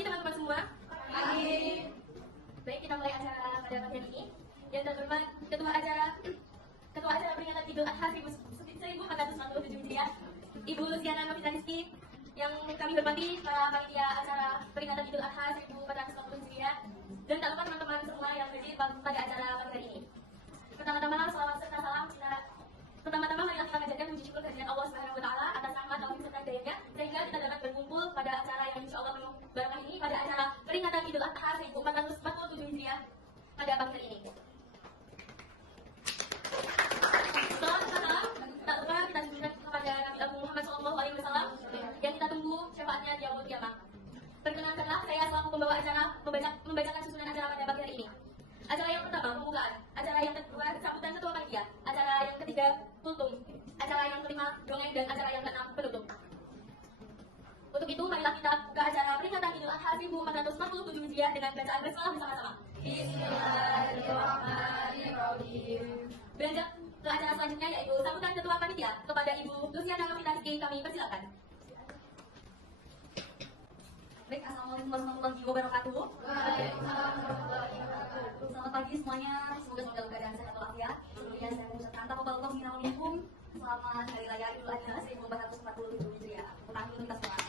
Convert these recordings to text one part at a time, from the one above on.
pagi teman-teman semua. Pagi. Baik, kita mulai acara pada pagi ini. Yang terhormat Ketua acara peringatan Idul Adha 1447 Hijriah, Ibu Luciana Novita Rizky. Yang kami hormati para panitia acara peringatan Idul Adha 1447 Hijriah, dan tak lupa teman-teman semua yang hadir pada acara pagi ini. Pertama-tama salawat serta salam Pertama-tama mari kita panjatkan puji syukur kehadirat Allah Subhanahu wa taala atas rahmat taufik serta hidayahnya sehingga kita dapat berkumpul pada acara yang insyaallah penuh barokah ini, pada acara peringatan Idul Adha 1447 Hijriah pada pagi hari ini. Salam tak lupa kita tunjukkan kepada Nabi Muhammad SAW yang kita tunggu syafaatnya di yaumul kiamah. Perkenankanlah saya selaku pembawa acara membacakan susunan acara pada pagi hari ini. Acara yang pertama pembukaan, acara yang kedua sambutan ketua panitia, acara yang ketiga kultum, acara yang kelima dongeng, dan acara yang keenam penutup. Untuk itu marilah kita buka acara peringatan Idul Adha 1447 Hijriah dengan bacaan basmalah bersama-sama. Bismillahirrahmanirrahim. Beranjak ke acara selanjutnya yaitu sambutan ketua panitia kepada Ibu Luciana Novita Rizky, kami persilakan. Baik, assalamualaikum warahmatullahi wabarakatuh. Selamat pagi semuanya, semoga dalam keadaan sehat walafiat. Sebelumnya saya mengucapkan taqabbalallahu minna wa minkum. Selamat hari raya Idul Adha 1447 Hijriah. Tepuk untuk kita semua.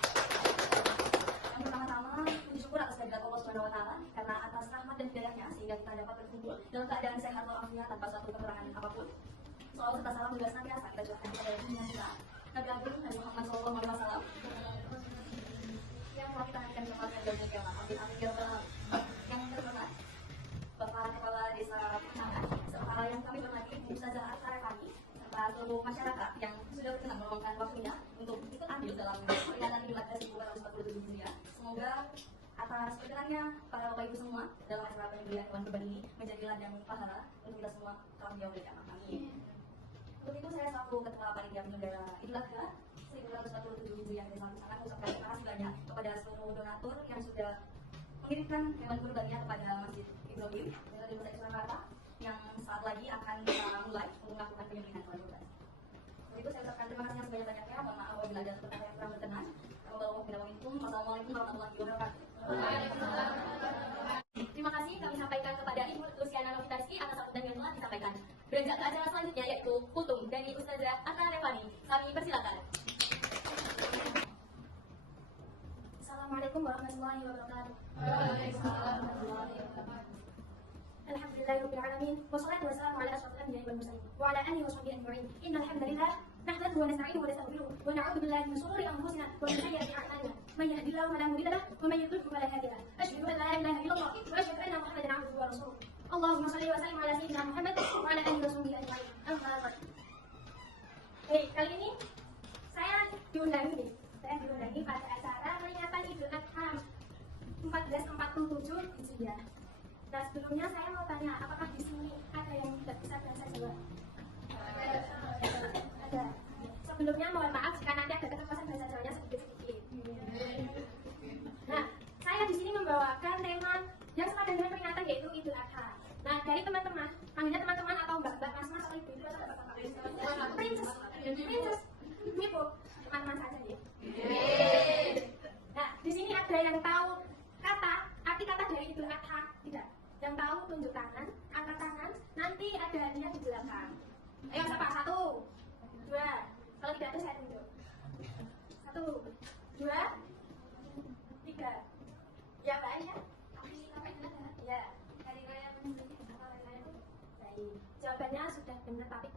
Yang pertama-tama, puji syukur atas kehadirat Allah Subhanahu wa taala karena atas rahmat dan hidayahnya sehingga kita dapat berkumpul dalam keadaan sehat walafiat tanpa suatu kekurangan apapun. Salawat serta salam juga senantiasa kita curahkan kepada junjungan kita Nabi Agung Nabi Muhammad SAW yang telah kita naikkan kembali dan kiamat. Amin amin ya rabbal alamin. Yang terhormat Bapak Kepala Desa Puncangan, serta yang kami hormati Bu Ustazah Arifani, serta seluruh masyarakat yang sudah berkenan meluangkan waktunya untuk ikut andil dalam peringatan Idul Adha 1447 Hijriah. Semoga atas perkenannya para Bapak Ibu semua dalam acara penyembelihan hewan kurban ini menjadi ladang pahala untuk kita semua kelak di yaumul kiamah. Amin. Untuk itu saya selaku Ketua Panitia Penyelenggara Idul Adha 1447 Hijriah Desa Puncangan mengucapkan terima kasih banyak kepada seluruh donatur yang sudah mengirimkan hewan kurbannya kepada Masjid Ibrahim dan di Kota Surakarta yang saat lagi akan kita mulai untuk melakukan penyembelihan hewan kurban. Untuk itu saya ucapkan terima kasih yang sebanyak-banyaknya. Mohon maaf apabila ada perkara yang kurang berkenan. Wassalamualaikum warahmatullahi wabarakatuh. Terima kasih kami sampaikan kepada Ibu Luciana Novita Rizky atas sambutan yang telah disampaikan. Beranjak ke acara selanjutnya yaitu kultum dari Ustazah Arifani. Kami persilakan. Assalamualaikum warahmatullahi wabarakatuh. Waalaikumsalam warahmatullahi wabarakatuh. Alhamdulillahirabbil alamin wassalatu wassalamu ala asyrofil anbiya'i wal mursalin wa ala alihi washabbihi ajma'in. Innal hamdalillah nahmaduhu wa nasta'inuhu wa nastaghfiruh wa na'udzu billahi min shururi anfusina wa min sayyiati a'malina. May yahdihillahu fala mudilla lahu wa may yudlil fala hadiya lahu. Asyhadu an la ilaha illallah wa asyhadu anna Muhammadan 'abduhu wa rasuluh. Allahumma shalli wa sallim ala sayyidina Muhammad wa ala alihi washabbihi ajma'in. Amma ba'd. Baik, kali ini saya diundangi pada acara peringatan Idul Adha 1447 Hijriah. Nah, sebelumnya saya mau tanya, apakah di sini ada yang tidak bisa bahasa Jawa? Ada. Sebelumnya mohon maaf jika nanti ada keterbatasan bahasa Jawanya sedikit-sedikit. Nah, saya di sini membawakan tema yang sepadan dengan peringatan yaitu Idul Adha. Nah, dari teman-teman, panggilnya teman-teman atau mbak-mbak, mas-mas atau ibu-ibu atau bapak-bapak? Princess. Ini Bu, teman-teman saja ya. Nah, di sini ada yang tahu arti kata dari Idul Adha? Tidak. Yang tahu tunjuk tangan, angkat tangan, nanti ada hadiah di belakang. Ayo siapa? 1, 2. Kalau tidak ada saya tunjuk. 1, 2, 3. Ya Mbak ya? Ya. Hari raya baik. Jawabannya sudah benar tapi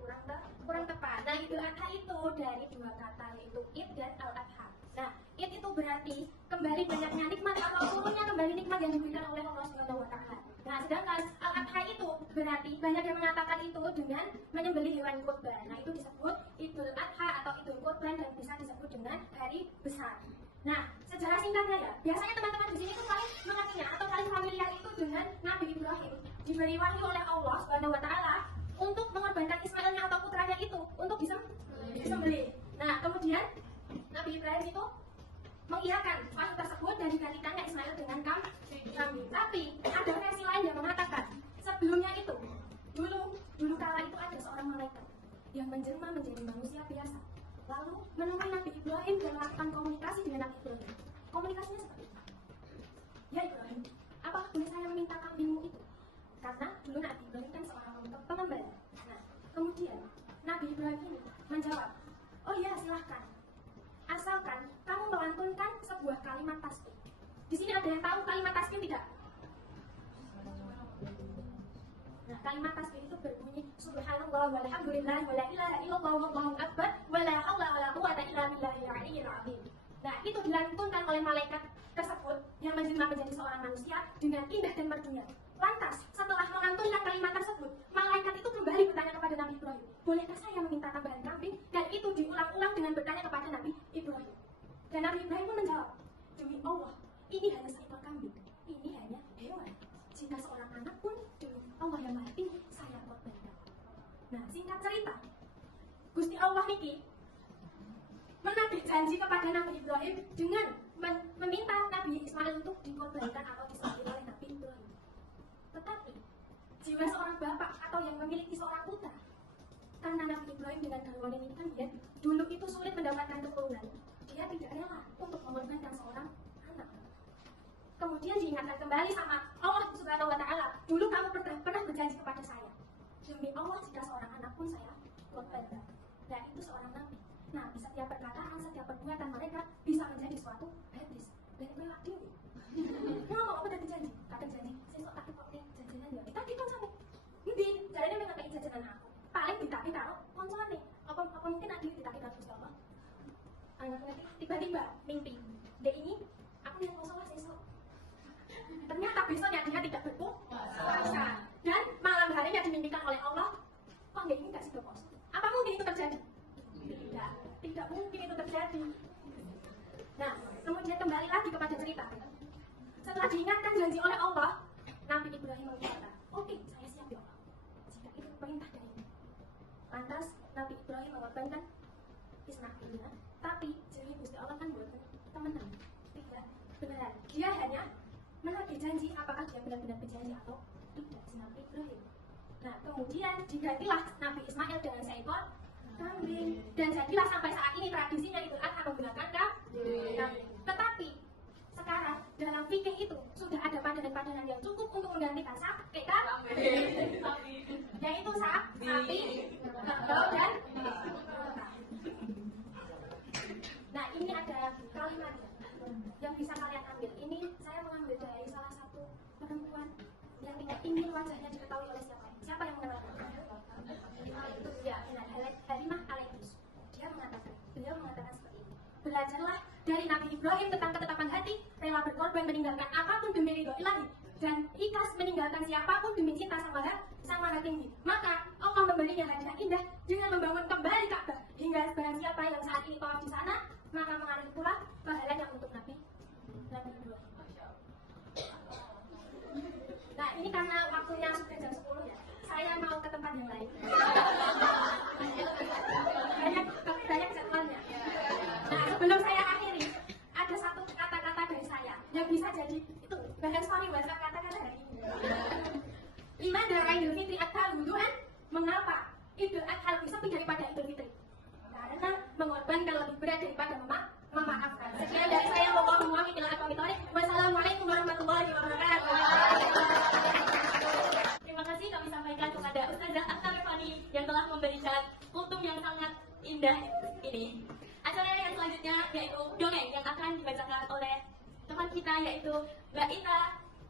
kurang tepat. Nah, Idul Adha itu dari 2 kata yaitu Id dan Al-Adha. Nah, Id itu berarti kembali banyaknya nikmat atau turunnya kembali nikmat yang diberikan oleh Allah Subhanahu wa taala. Nah, sedangkan Al-Adha itu berarti banyak yang mengatakan itu dengan menyembelih hewan kurban. Nah, itu disebut Idul Adha atau Idul Kurban dan bisa disebut dengan hari besar. Nah, sejarah singkatnya ya, biasanya teman-teman di sini itu paling mengertinya atau paling familiar itu dengan Nabi Ibrahim diberi wahyu oleh Allah Subhanahu wa taala untuk mengorbankan Ismailnya atau putranya itu untuk disembelih. Nah, kemudian Nabi Ibrahim itu mengiyakan wahyu tersebut dan digantikannya Ismail dengan kambing. Tapi ada versi lain yang mengatakan sebelumnya itu dulu kala itu ada seorang malaikat yang menjelma menjadi manusia biasa, lalu menemui Nabi Ibrahim dan melakukan komunikasi dengan Nabi Ibrahim. Komunikasinya seperti apa? Ibrahim ini menjawab, oh iya silahkan, asalkan kamu melantunkan sebuah kalimat tasbih. Di sini ada yang tahu kalimat tasbih tidak? Nah, kalimat tasbih itu berbunyi subhanallah walhamdulillah wala ilaha illallah wallahu akbar wala haula wala quwwata illa billahil aliyyil azim. Nah, itu dilantunkan oleh malaikat tersebut yang menjelma menjadi seorang manusia dengan indah dan merdunya. Lantas, setelah melantunkan kalimat tersebut, malaikat itu kembali bertanya kepada Nabi Ibrahim, bolehkah saya meminta tambahan kambing? Dan itu diulang-ulang dengan bertanya kepada Nabi Ibrahim. Dan Nabi Ibrahim pun menjawab, demi Allah, ini hanya seekor kambing, ini hanya hewan. Jika seorang anak pun, demi Allah yang Maha Tinggi, saya korbankan. Nah, singkat cerita, Gusti Allah niki menagih janji kepada Nabi Ibrahim dengan meminta Nabi Ismail untuk dikorbankan atau disembelih oleh Nabi Ibrahim. Tetapi jiwa seorang bapak atau yang memiliki seorang putra, karena Nabi Ibrahim dengan garwane ini kan dia dulu itu sulit mendapatkan keturunan, dia tidak rela untuk mengorbankan seorang anak. Kemudian diingatkan kembali sama Allah Subhanahu wa Ta'ala, dulu kamu pernah berjanji kepada saya, demi Allah jika seorang anak pun saya korbankan. Dan itu seorang nabi. Nah, setiap perkataan, setiap perbuatan mereka bisa menjadi suatu hadis. Dan itu lagi. Ngomong apa tadi janji? Kata janji, saya sok takut pakai jajanan ya. Tadi kan sampai ngendi? Caranya memang kayak jajanan aku. Paling ditagi taruh konsolane. Apa mungkin nanti ditagi taruh Gusti Allah? Anak nanti tiba-tiba mimpi. Dek ini aku yang mau sholat besok. Ternyata besoknya dia tidak berpuasa. Dan malam harinya dimimpikan oleh Allah, kok dek ini gak sudah puasa? Apa mungkin itu terjadi? Tidak mungkin itu terjadi. Nah, kemudian kembali lagi kepada cerita. Setelah diingatkan janji oleh Allah, Nabi Ibrahim berkata, oke, saya siap ya Allah, jika itu perintah dari. Lantas Nabi Ibrahim mengorbankan Ismailnya, tapi jadi Gusti Allah kan bukan temenan, tidak beneran. Dia hanya menagih janji, apakah dia benar-benar berjanji atau tidak si Nabi Ibrahim. Nah, kemudian digantilah Nabi Ismail dengan seekor kambing, dan jadilah sampai saat ini tradisinya Idul Adha menggunakan kambing. Tetapi sekarang dalam fikih itu sudah ada padanan-padanan yang cukup untuk menggantikan sapi, yaitu sapi, kerbau, dan nah ini ada kalimat yang bisa kalian ambil. Ini saya mengambil dari salah satu perempuan yang tidak ingin wajahnya diketahui oleh siapa. Siapa yang mengenal? Ya, Halimah Al-Yus. Beliau mengatakan seperti ini. Belajarlah dari Nabi Ibrahim tentang ketetapan hati, rela berkorban meninggalkan apapun demi ridho Ilahi, dan ikhlas meninggalkan siapapun demi cinta sang Maha Tinggi. Maka Allah memberinya hadiah indah dengan membangun kembali Ka'bah, hingga barang siapa yang saat ini tawaf di sana, maka mengalir pula pahalanya untuk Nabi Ibrahim. Nah, ini karena waktunya sudah jam 10 ya, saya mau ke tempat yang lain. banyak jadwalnya. Nah, sebelum saya akhiri, ada satu kata-kata dari saya yang bisa jadi itu bahan story buat kata-kata hari ini. Limadha Idul Fitri Adha wudu'an? Mengapa Idul Adha lebih sepi daripada Idul Fitri? Karena mengorbankan lebih berat daripada memaafkan. Sekian dari saya, wassalamualaikum warahmatullahi wabarakatuh. Terima kasih kami sampaikan kepada Ustazah Akhtar-Fani yang telah memberikan kultum yang sangat indah ini. Acara yang selanjutnya yaitu dongeng yang akan dibacakan oleh teman kita yaitu Mbak Ita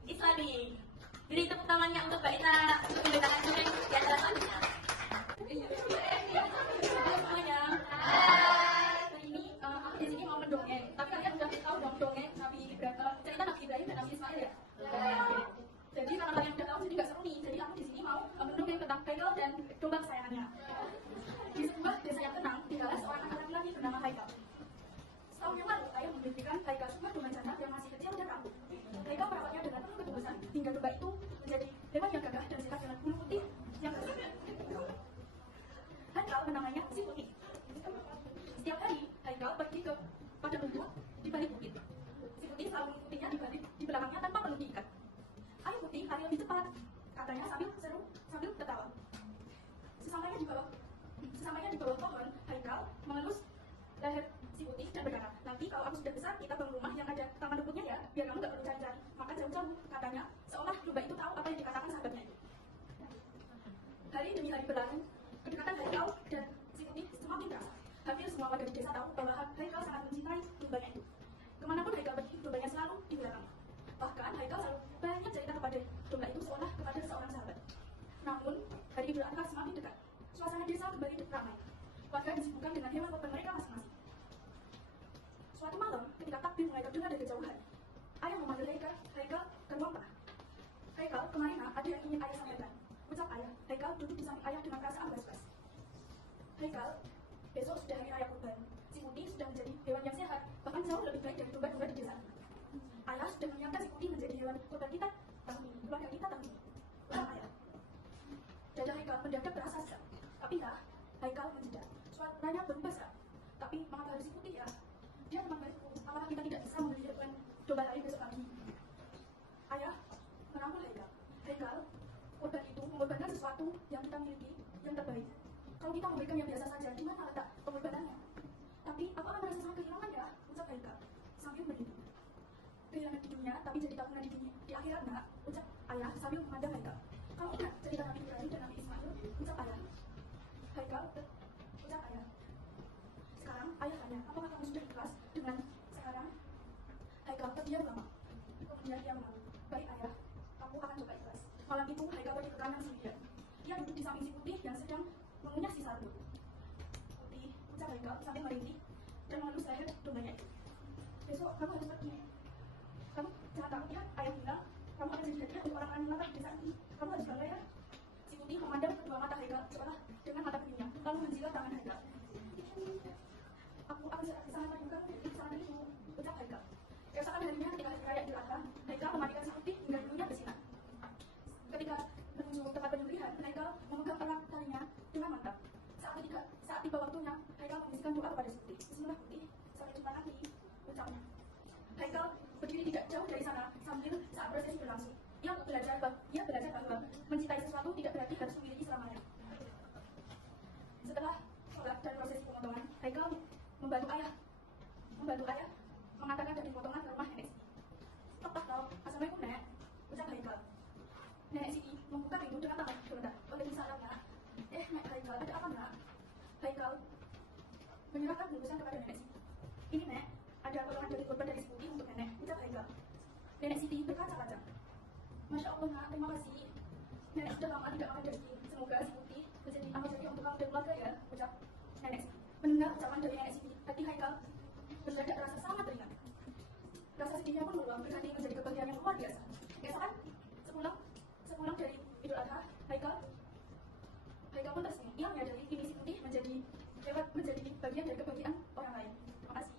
Islami. Beri tepuk tangannya untuk Mbak Ita membacakan dongeng di acara selanjutnya. Hai semuanya. Hari ini aku di sini mau mendongeng. Tapi kalian sudah tahu dong dongeng Nabi Ibrahim, cerita Nabi Ibrahim dan Nabi Ismail ya. Jadi kalau kalian sudah tahu jadi nggak seru nih. Jadi aku di sini mau mendongeng tentang Haikal dan domba kesayangannya. Di sebuah desa yang tenang, tinggallah seorang anak laki-laki bernama Haikal. Setahun yang lalu, ayah memberikan Haikal sebuah domba jantan yang masih kecil dan rapuh. Haikal merawatnya dengan penuh ketulusan hingga domba itu menjadi hewan yang gagah dan sikat dengan bulu putih yang bersih. Haikal menamainya si Putih. Setiap hari, Haikal pergi ke padang rumput di balik bukit. Si Putih selalu mengikutinya di belakangnya tanpa perlu diikat. Ayo Putih, lari lebih cepat, katanya sambil seru, sambil ketawa. Sesampainya di bawah pohon, Haikal mengelus leher si Putih dan berkata, nanti kalau aku sudah besar, kita bangun rumah yang ada taman rumputnya ya, biar kamu gak perlu cari-cari. Maka jauh-jauh, katanya, seolah domba itu tahu apa yang dikatakan sahabatnya itu. Hari demi hari berlalu, kedekatan Haikal dan si Putih semua warga desa tahu bahwa Haikal sangat mencintai dombanya itu. Kemanapun Haikal pergi, dombanya selalu di belakang. Bahkan Haikal selalu banyak cerita kepada domba itu seolah kepada seorang sahabat. Namun, hari Idul Adha semakin dekat. Suasana desa kembali ramai. Warga disibukkan dengan hewan kurban mereka masing-masing. Suatu malam, ketika takbir mulai terdengar dari kejauhan, ayah memanggil Haikal ke ruang tengah. Haikal, kemarin ada yang ingin ayah sampaikan. Ucap ayah. Haikal duduk di samping ayah dengan perasaan was-was. Haikal, besok sudah hari raya kurban. Si Putih sudah menjadi hewan yang sehat, bahkan jauh lebih baik dari domba-domba di desa. Ayah sudah menyiapkan si Putih menjadi hewan kurban kita tahun ini, keluarga kita tahun ini. Ucap ayah. Dada Haikal mendadak terasa sesak. Tapi ya, Haikal menjeda. Suaranya berubah serak. Tapi mengapa harus si Putih ya? Dia memang baikku. Apakah kita tidak bisa membeli hewan domba lain besok pagi? Ayah merangkul Haikal. Haikal, kurban itu mengorbankan sesuatu yang kita miliki, yang terbaik. Kalau kita memberikan yang biasa saja, di mana letak pengorbanannya? Tapi aku akan merasa sangat kehilangan ya, ucap Haikal sambil berhitung. Kehilangan di dunia, tapi jadi tak pernah di akhirat nak, ucap ayah sambil memandang Haikal. Kamu ingat cerita Nabi Ibrahim dan Nabi Ismail, ucap ayah. Haikal, ucap ayah. Sekarang ayah tanya, apakah kamu sudah ikhlas dengan sekarang? Haikal terdiam lama. Kemudian dia mengaku, baik ayah, aku akan coba ikhlas. Malam itu Haikal pergi ke kandang sendirian. Dia duduk di samping si Putih yang sedang mengunyah sisa rambut. Putih, ucap Haikal sambil merintih dan mengelus leher dombanya itu. Besok kamu harus pergi. Kamu jangan takut ya, ayah bilang. Kamu akan jadi hadiah untuk orang-orang yang latah di desa ini. Kamu harus bangga ya. Si Putih memandang kedua mata Haikal seolah dengan mata benihnya, lalu menjilat tangan Haikal. Aku akan sangat merindukan sana itu, ucap Haikal. Keesokan harinya ketika hari raya Idul Adha, Haikal memandikan si Putih hingga dulunya bersinar. Ketika menuju tempat penyembelihan, Haikal memegang erat talinya dengan mantap. Saat tiba waktunya, Haikal membisikkan doa kepada si Putih. Bismillah Putih, sampai jumpa nanti, ucapnya. Haikal berdiri tidak jauh dari sana sambil saat prosesi berlangsung. Ia belajar bahwa mencintai sesuatu tidak berarti harus memiliki selamanya. Setelah sholat dan prosesi pemotongan, Haikal membantu ayah mengantarkan daging potongan ke rumah nenek Siti. Tepat tahu, assalamualaikum nek, ucap Haikal. Nenek Siti membuka pintu dengan tangan gemetar. Waalaikumsalam nak. Nek Haikal, ada apa nak? Haikal menyerahkan bungkusan kepada nenek Siti. Ini nek, ada potongan daging kurban dari si Putih untuk nenek, ucap Haikal. Nenek Siti berkaca-kaca. Masya Allah nak, terima kasih. Nenek sudah lama tidak makan daging. Semoga si Putih menjadi amal jariah untuk kamu dan keluarga ya, ucap nenek Siti. Mendengar ucapan dari nenek Siti, hati Haikal mendadak terasa sangat ringan. Rasa sedihnya pun meluap berganti menjadi kebahagiaan yang luar biasa. Keesokan, sepulang dari Idul Adha, Haikal pun tersenyum. Ia menyadari kini si Putih menjadi bagian dari kebahagiaan orang lain. Terima kasih.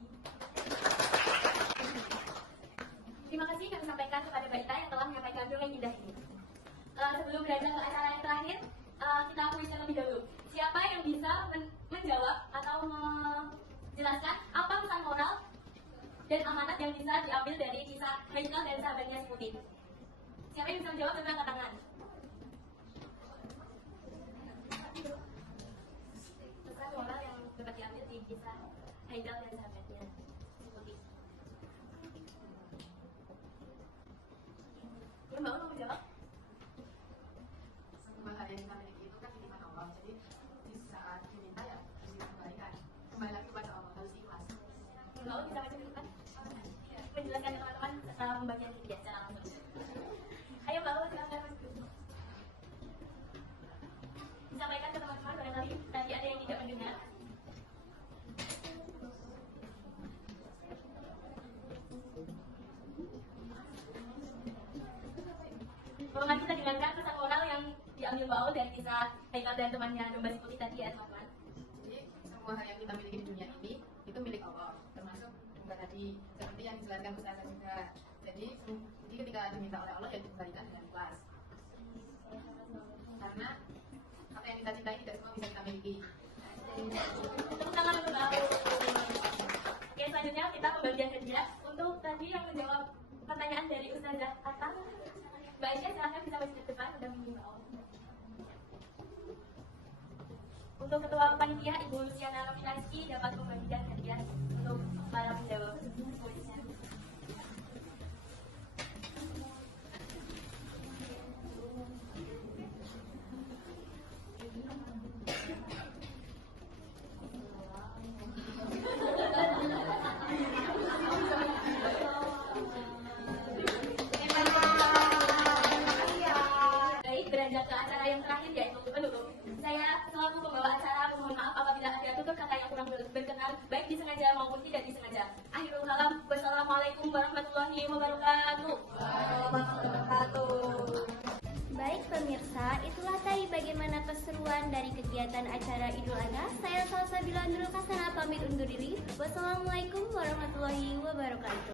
Terima kasih kami sampaikan kepada Mbak Ita yang telah menyampaikan dongeng indah ini. Sebelum beranjak ke acara yang terakhir, kita kuis terlebih dahulu. Siapa yang bisa menjawab atau menjelaskan apa pesan moral dan amanat yang bisa diambil dari kisah Haikal dan sahabatnya si Putih? Siapa yang bisa menjawab dengan angkat tangan? Pesan moral yang dapat diambil di kisah Haikal dan sahabatnya si Putih. Ya, Mbak mau menjawab? Semua hal yang kita miliki itu kan titipan Allah. Jadi di saat diminta ya harus dikembalikan. Kembali lagi kepada Allah, harus ikhlas. Mbak bisa menjelaskan menjelaskan ke teman-teman pembagian hadiah secara langsung. Ayo Mbak, silakan. Disampaikan ke teman-teman barangkali tadi ada yang tidak mendengar. Mohon kita dengarkan pesan moral yang diambil Mbak dari kisah Haikal dan temannya domba si Putih tadi ya teman-teman. Jadi semua hal yang kita miliki di dunia ini itu milik Allah, termasuk domba tadi. Seperti yang dijelaskan Ustazah juga. Jadi ketika diminta oleh Allah ya dikembalikan dengan ikhlas. Karena apa yang kita cintai tidak semua bisa kita miliki. Tepuk tangan untuk Mbak. Oke, selanjutnya kita pembagian hadiah. Untuk tadi yang menjawab pertanyaan dari Ustazah Atta, Mbak Aisyah silahkan bisa maju ke depan dan menjawab. Untuk Ketua Panitia Ibu Luciana Novilaski dapat membagikan hadiah untuk para penjawab kuisnya. kesimpulan dari kegiatan acara Idul Adha, saya Salsabila Andrul Kasana pamit undur diri. Wassalamualaikum warahmatullahi wabarakatuh.